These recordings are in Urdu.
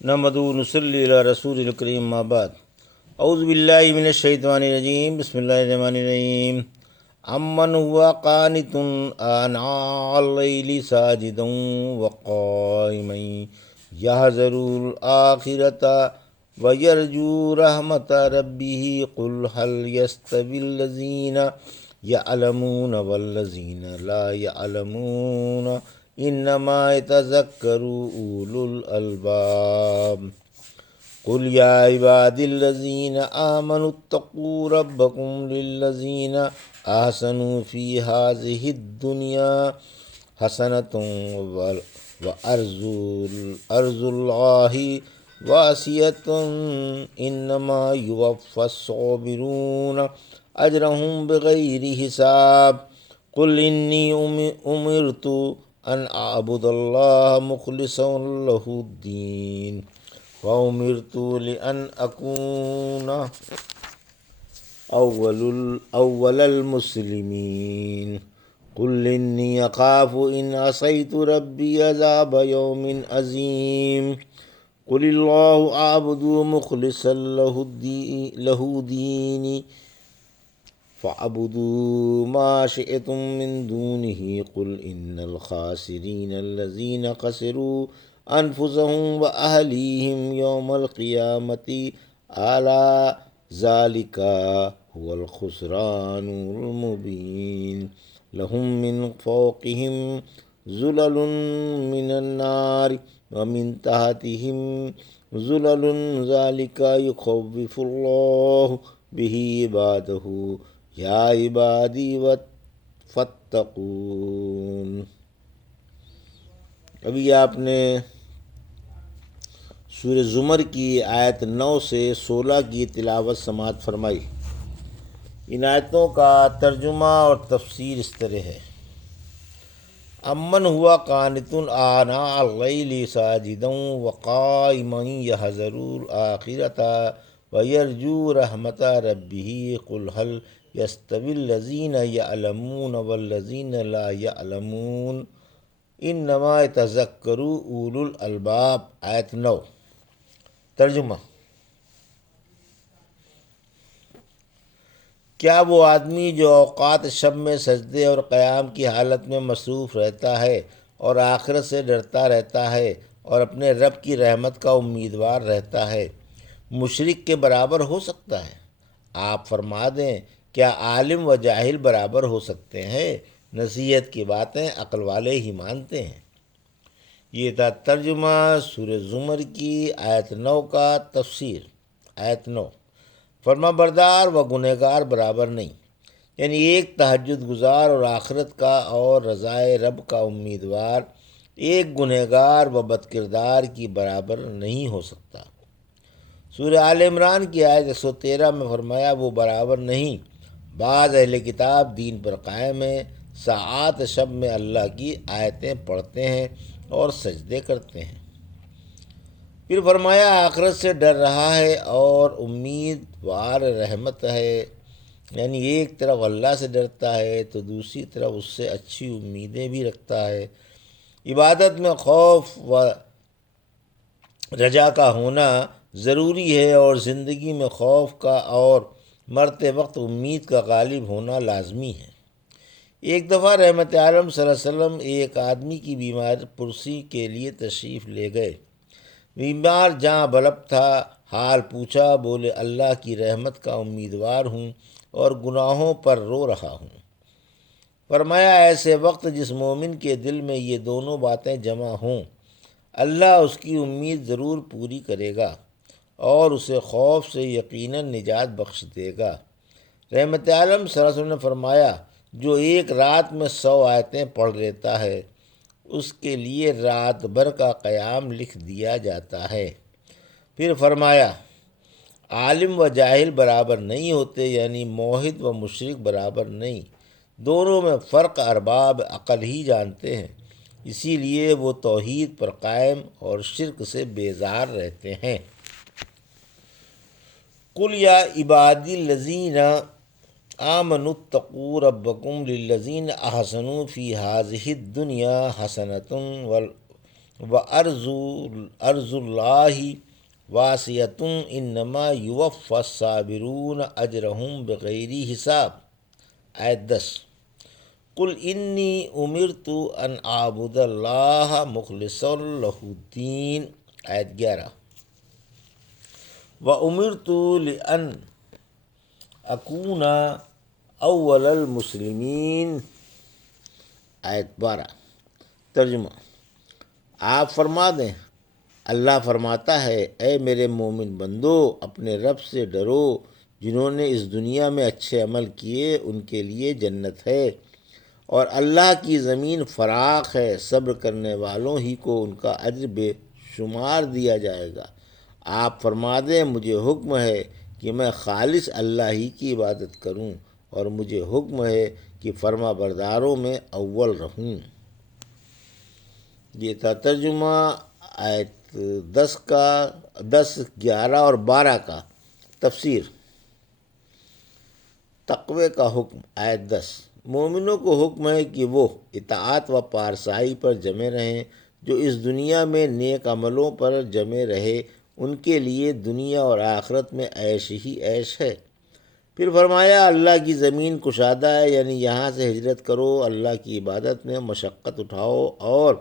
نحمدہ و نصلی علی رسول الکریم اما بعد اعوذ باللہ من الشیطان الرجیم بسم اللہ الرحمن الرحیم امن ہوا قانت آناء اللیل ساجدا وقائما یحذر الآخرۃ ویرجو رحمت ربہ قل هل یستوی الذین یعلمون والذین لا یعلمون انما یتذکر اولو الالباب قل یا عبادی الذین آمنوا اتقوا ربکم للذین احسنوا فی ہذہ الدنیا حسنۃ وارض اللہ واسعۃ انما یوفی الصابرون اجرهم بغیر حساب قل انی امرت ان اعبد اللہ مخلصا لہ الدین وامرت لان اکون اول المسلمین قل انی اخاف ان عصیت ربی عذاب یوم عظیم قل اللہ اعبد مخلصا لہ دینی فاعبدوا ما شئتم من دونه قل ان الخاسرین الذین خسروا انفسهم واهلیہم یوم القیامۃ الا ذلک هو الخسران المبین لهم من فوقهم ظلل من النار ومن تحتهم ظلل ذلک یخوف اللہ به عبادہ یا عبادی فاتقون۔ ابھی آپ نے سورہ زمر کی آیت 9 سے 16 کی تلاوت سماعت فرمائی۔ ان آیتوں کا ترجمہ اور تفسیر اس طرح ہے: امن ہوا قانت آناء اللیل ساجدا وقائما یحذر الآخرۃ ویرجو رحمت ربہ قل هل یستوی الذین یعلمون والذین لا یعلمون انما یتذکر اولو الالباب۔ آیت 9۔ ترجمہ: کیا وہ آدمی جو اوقات شب میں سجدے اور قیام کی حالت میں مصروف رہتا ہے اور آخرت سے ڈرتا رہتا ہے اور اپنے رب کی رحمت کا امیدوار رہتا ہے، مشرک کے برابر ہو سکتا ہے؟ آپ فرما دیں، کیا عالم و جاہل برابر ہو سکتے ہیں؟ نصیحت کی باتیں عقل والے ہی مانتے ہیں۔ یہ تھا ترجمہ سورہ زمر کی آیت 9 کا تفسیر۔ آیت 9: فرما بردار و گنہگار برابر نہیں، یعنی ایک تہجد گزار اور آخرت کا اور رضائے رب کا امیدوار ایک گنہگار و بدکردار کی برابر نہیں ہو سکتا۔ سورہ آل عمران کی آیت 113 میں فرمایا وہ برابر نہیں۔ بعض اہل کتاب دین پر قائم ہیں، ساعات شب میں اللہ کی آیتیں پڑھتے ہیں اور سجدے کرتے ہیں۔ پھر فرمایا آخرت سے ڈر رہا ہے اور امیدوار رحمت ہے، یعنی ایک طرف اللہ سے ڈرتا ہے تو دوسری طرف اس سے اچھی امیدیں بھی رکھتا ہے۔ عبادت میں خوف و رجا کا ہونا ضروری ہے اور زندگی میں خوف کا اور مرتے وقت امید کا غالب ہونا لازمی ہے۔ ایک دفعہ رحمت عالم صلی اللہ علیہ وسلم ایک آدمی کی بیمار پرسی کے لیے تشریف لے گئے۔ بیمار جاں بلب تھا، حال پوچھا، بولے اللہ کی رحمت کا امیدوار ہوں اور گناہوں پر رو رہا ہوں۔ فرمایا ایسے وقت جس مومن کے دل میں یہ دونوں باتیں جمع ہوں، اللہ اس کی امید ضرور پوری کرے گا اور اسے خوف سے یقیناً نجات بخش دے گا۔ رحمت عالم صلی اللہ علیہ وسلم نے فرمایا جو ایک رات میں 100 آیتیں پڑھ لیتا ہے اس کے لیے رات بھر کا قیام لکھ دیا جاتا ہے۔ پھر فرمایا عالم و جاہل برابر نہیں ہوتے، یعنی موحد و مشرک برابر نہیں، دونوں میں فرق ارباب عقل ہی جانتے ہیں، اسی لیے وہ توحید پر قائم اور شرک سے بیزار رہتے ہیں۔ قل یا عبادی الذین آمنوا اتقوا ربکم للذین احسنوا فی ہذہ الدنیا حسنۃ ارض اللہ واسعۃ انما یوفی الصابرون اجرہم بغیر حساب۔ آیت 10، قل انی امرت ان اعبد اللہ مخلصا لہ الدین۔ آیت 11، وامرت لان اکون اول المسلمین۔ آیت 12۔ ترجمہ، آپ فرما دیں، اللہ فرماتا ہے، اے میرے مومن بندو، اپنے رب سے ڈرو، جنہوں نے اس دنیا میں اچھے عمل کیے ان کے لیے جنت ہے، اور اللہ کی زمین فراخ ہے، صبر کرنے والوں ہی کو ان کا اجر بے شمار دیا جائے گا۔ آپ فرما دیں، مجھے حکم ہے کہ میں خالص اللہ ہی کی عبادت کروں، اور مجھے حکم ہے کہ فرما برداروں میں اول رہوں۔ یہ تھا ترجمہ آیت 10، 11 اور 12 کا۔ تفسیر۔ تقوی کا حکم۔ آیت 10، مومنوں کو حکم ہے کہ وہ اطاعت و پارسائی پر جمے رہیں، جو اس دنیا میں نیک عملوں پر جمے رہے ان کے لیے دنیا اور آخرت میں عیش ہی عیش ہے۔ پھر فرمایا، اللہ کی زمین کشادہ ہے، یعنی یہاں سے ہجرت کرو، اللہ کی عبادت میں مشقت اٹھاؤ اور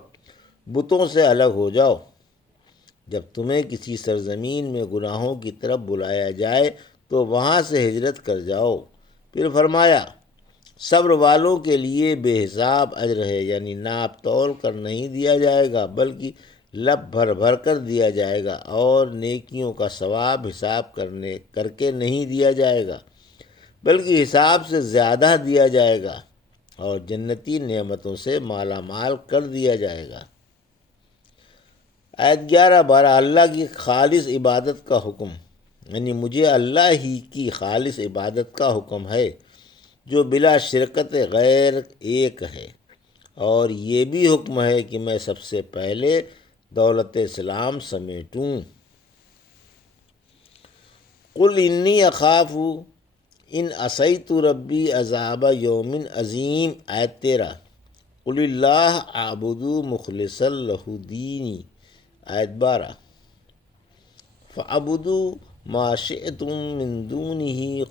بتوں سے الگ ہو جاؤ۔ جب تمہیں کسی سرزمین میں گناہوں کی طرف بلایا جائے تو وہاں سے ہجرت کر جاؤ۔ پھر فرمایا، صبر والوں کے لیے بے حساب اجر ہے، یعنی ناپ تول کر نہیں دیا جائے گا بلکہ لب بھر بھر کر دیا جائے گا، اور نیکیوں کا ثواب حساب کر کے نہیں دیا جائے گا بلکہ حساب سے زیادہ دیا جائے گا، اور جنتی نعمتوں سے مالا مال کر دیا جائے گا۔ آیت 11، 12، اللہ کی خالص عبادت کا حکم، یعنی مجھے اللہ ہی کی خالص عبادت کا حکم ہے جو بلا شرکت غیر ایک ہے، اور یہ بھی حکم ہے کہ میں سب سے پہلے دولت اسلام سمیٹوں۔ قل انی اخاف ان عصیت ربی عذاب یوم عظیم۔ آیت 13، قل اللہ اعبد مخلصا لہ دینی۔ آیت 12، فاعبدوا ما شئتم من دونہ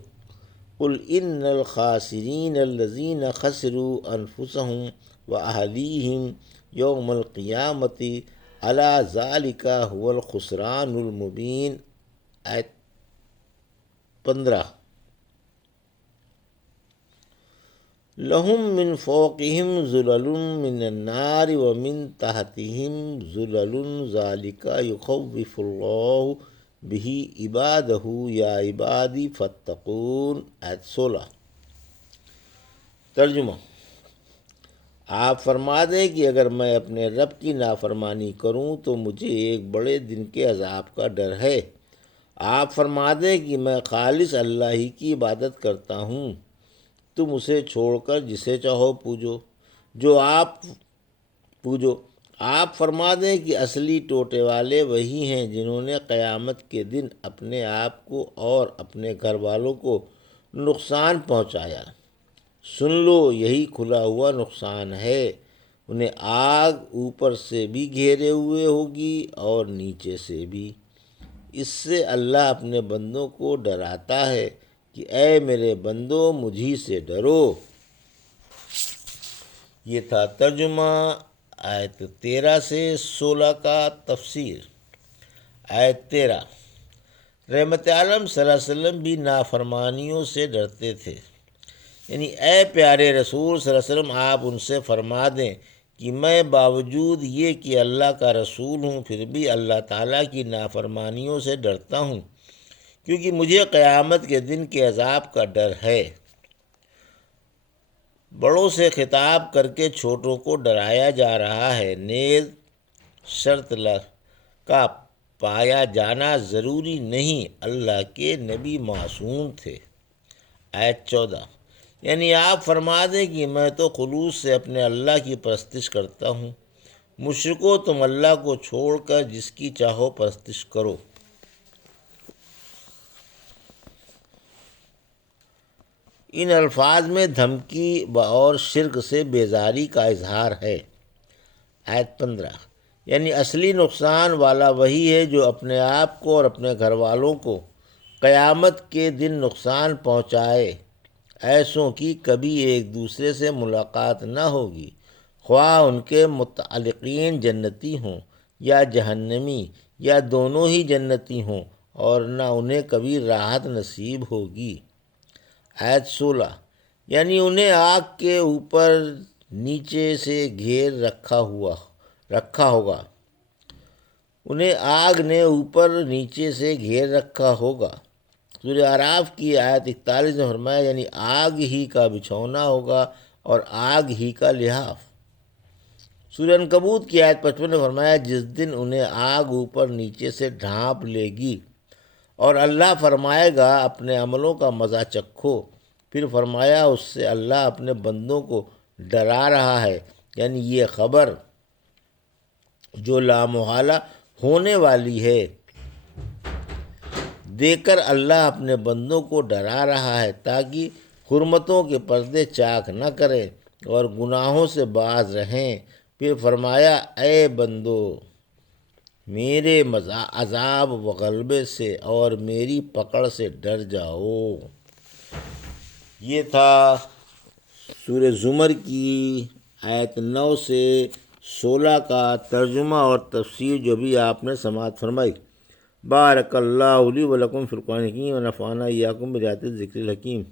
قل ان الخاسرین الذین خسروا انفسهم واہلیہم یوم القیامۃ الا ذلک هو الخسران المبین۔ آیت 15، لہم من فوقہم ظلل من النار ومن تحتہم ظلل ذلک یخوف اللہ بہ عبادہ یا عبادی فاتقون۔ آیت 16۔ ترجمہ، آپ فرما دیں کہ اگر میں اپنے رب کی نافرمانی کروں تو مجھے ایک بڑے دن کے عذاب کا ڈر ہے۔ آپ فرما دیں کہ میں خالص اللہ ہی کی عبادت کرتا ہوں، تم اسے چھوڑ کر جسے چاہو پوجو۔ آپ فرما دیں کہ اصلی ٹوٹے والے وہی ہیں جنہوں نے قیامت کے دن اپنے آپ کو اور اپنے گھر والوں کو نقصان پہنچایا۔ سن لو، یہی کھلا ہوا نقصان ہے، انہیں آگ اوپر سے بھی گھیرے ہوئے ہوگی اور نیچے سے بھی۔ اس سے اللہ اپنے بندوں کو ڈراتا ہے کہ اے میرے بندو، مجھی سے ڈرو۔ یہ تھا ترجمہ آیت 13 سے 16 کا۔ تفسیر۔ آیت 13، رحمت عالم صلی اللہ علیہ وسلم بھی نافرمانیوں سے ڈرتے تھے، یعنی اے پیارے رسول صلی اللہ علیہ وسلم، آپ ان سے فرما دیں کہ میں باوجود یہ کہ اللہ کا رسول ہوں پھر بھی اللہ تعالیٰ کی نافرمانیوں سے ڈرتا ہوں، کیونکہ مجھے قیامت کے دن کے عذاب کا ڈر ہے۔ بڑوں سے خطاب کر کے چھوٹوں کو ڈرایا جا رہا ہے، نیز شرط کا پایا جانا ضروری نہیں، اللہ کے نبی معصوم تھے۔ آیت 14، یعنی آپ فرما دیں کہ میں تو خلوص سے اپنے اللہ کی پرستش کرتا ہوں، مشرکو تم اللہ کو چھوڑ کر جس کی چاہو پرستش کرو۔ ان الفاظ میں دھمکی اور شرک سے بیزاری کا اظہار ہے۔ آیت 15، یعنی اصلی نقصان والا وہی ہے جو اپنے آپ کو اور اپنے گھر والوں کو قیامت کے دن نقصان پہنچائے۔ ایسوں کی کبھی ایک دوسرے سے ملاقات نہ ہوگی، خواہ ان کے متعلقین جنتی ہوں یا جہنمی یا دونوں ہی جنتی ہوں، اور نہ انہیں کبھی راحت نصیب ہوگی۔ آیت 16، یعنی انہیں آگ کے اوپر نیچے سے گھیر رکھا ہوگا، انہیں آگ نے اوپر نیچے سے گھیر رکھا ہوگا۔ سورہ اعراف کی آیت 41 میں فرمایا یعنی آگ ہی کا بچھونا ہوگا اور آگ ہی کا لحاف۔ سورہ عنکبوت کی آیت 55 میں فرمایا جس دن انہیں آگ اوپر نیچے سے ڈھانپ لے گی، اور اللہ فرمائے گا اپنے عملوں کا مزہ چکھو۔ پھر فرمایا اس سے اللہ اپنے بندوں کو ڈرا رہا ہے، یعنی یہ خبر جو لامحالہ ہونے والی ہے دے کر اللہ اپنے بندوں کو ڈرا رہا ہے تاکہ حرمتوں کے پردے چاک نہ کریں اور گناہوں سے باز رہیں۔ پھر فرمایا اے بندو میرے عذاب و غلبے سے اور میری پکڑ سے ڈر جاؤ۔ یہ تھا سورہ زمر کی آیت 9 سے 16 کا ترجمہ اور تفسیر جو بھی آپ نے سماعت فرمائی۔ بارک اللہ لی و لکم فی القرآن الحکیم و نفعنا ایاکم بآیات الذکر الحکیم۔